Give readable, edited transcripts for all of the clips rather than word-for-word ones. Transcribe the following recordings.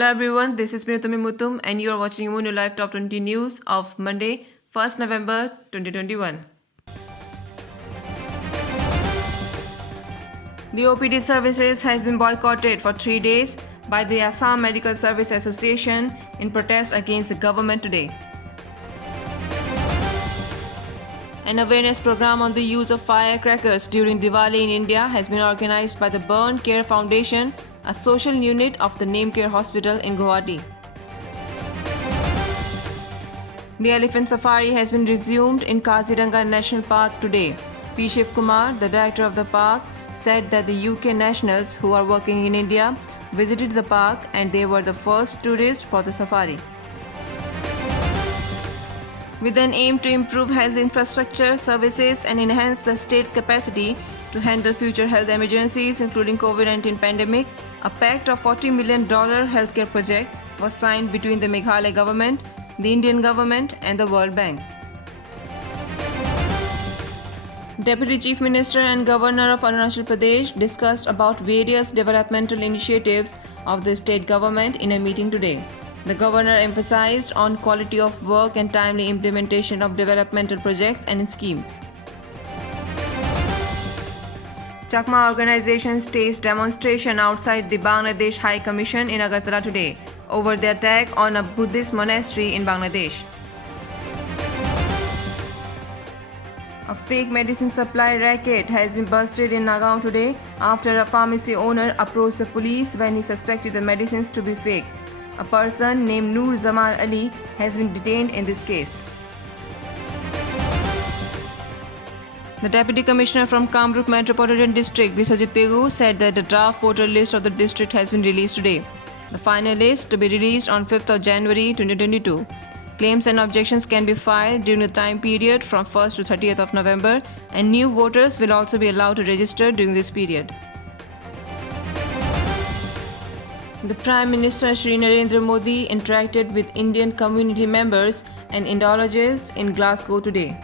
Hello everyone, this is Minutami Mutum and you are watching Immuno Live Top 20 News of Monday, 1st November 2021. The OPD services has been boycotted for 3 days by the Assam Medical Service Association in protest against the government today. An awareness program on the use of firecrackers during Diwali in India has been organized by the Burn Care Foundation, a social unit of the Name Care Hospital in Guwahati. The elephant safari has been resumed in Kaziranga National Park today. P. Shiv Kumar, the director of the park, said that the UK nationals who are working in India visited the park and they were the first tourists for the safari. With an aim to improve health infrastructure, services and enhance the state's capacity to handle future health emergencies including COVID-19 pandemic, a pact of $40 million healthcare project was signed between the Meghalaya government, the Indian government and the World Bank. Deputy Chief Minister and Governor of Arunachal Pradesh discussed about various developmental initiatives of the state government in a meeting today. The governor emphasized on quality of work and timely implementation of developmental projects and schemes. Chakma organization staged demonstration outside the Bangladesh High Commission in Agartala today over the attack on a Buddhist monastery in Bangladesh. A fake medicine supply racket has been busted in Nagaon today after a pharmacy owner approached the police when he suspected the medicines to be fake. A person named Noor Zaman Ali has been detained in this case. The Deputy Commissioner from Kamrup Metropolitan District, Biswajit Pegu, said that the draft voter list of the district has been released today. The final list to be released on 5th of January 2022. Claims and objections can be filed during the time period from 1st to 30th of November and new voters will also be allowed to register during this period. The Prime Minister Shri Narendra Modi interacted with Indian community members and Indologists in Glasgow today.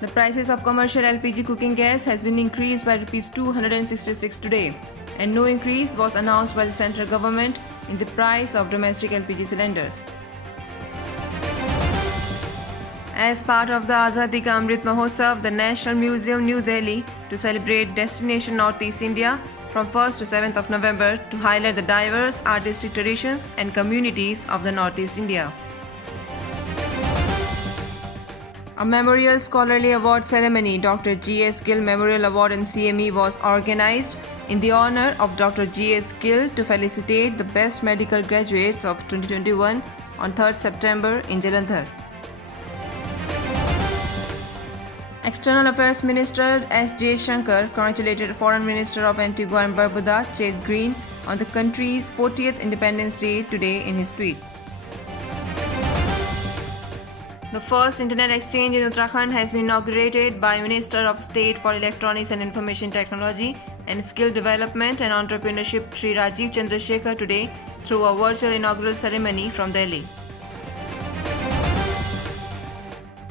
The prices of commercial LPG cooking gas has been increased by Rs 266 today, and no increase was announced by the central government in the price of domestic LPG cylinders. As part of the Azadi Ka Amrit Mahotsav, the National Museum, New Delhi, to celebrate Destination Northeast India from 1st to 7th of November to highlight the diverse artistic traditions and communities of the Northeast India. A Memorial Scholarly Award ceremony, Dr. G.S. Gill Memorial Award and CME, was organized in the honor of Dr. G.S. Gill to felicitate the best medical graduates of 2021 on 3rd September in Jalandhar. External Affairs Minister S. J. Shankar congratulated Foreign Minister of Antigua and Barbuda, Chet Green, on the country's 40th Independence Day today in his tweet. The first internet exchange in Uttarakhand has been inaugurated by Minister of State for Electronics and Information Technology and Skill Development and Entrepreneurship Sri Rajiv Chandrasekhar today through a virtual inaugural ceremony from Delhi.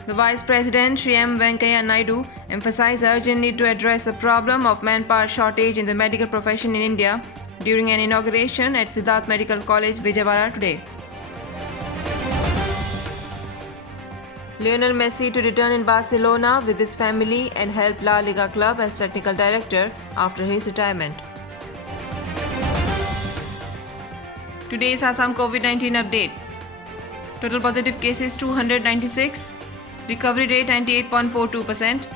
The Vice President Sri M. Venkaiah Naidu emphasized the urgent need to address the problem of manpower shortage in the medical profession in India during an inauguration at Siddharth Medical College, Vijayawada today. Lionel Messi to return in Barcelona with his family and help La Liga club as technical director after his retirement. Today's Assam COVID-19 update. Total positive cases 296. Recovery rate 98.42%.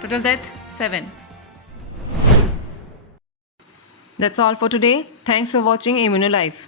Total death 7. That's all for today. Thanks for watching Immuno Live.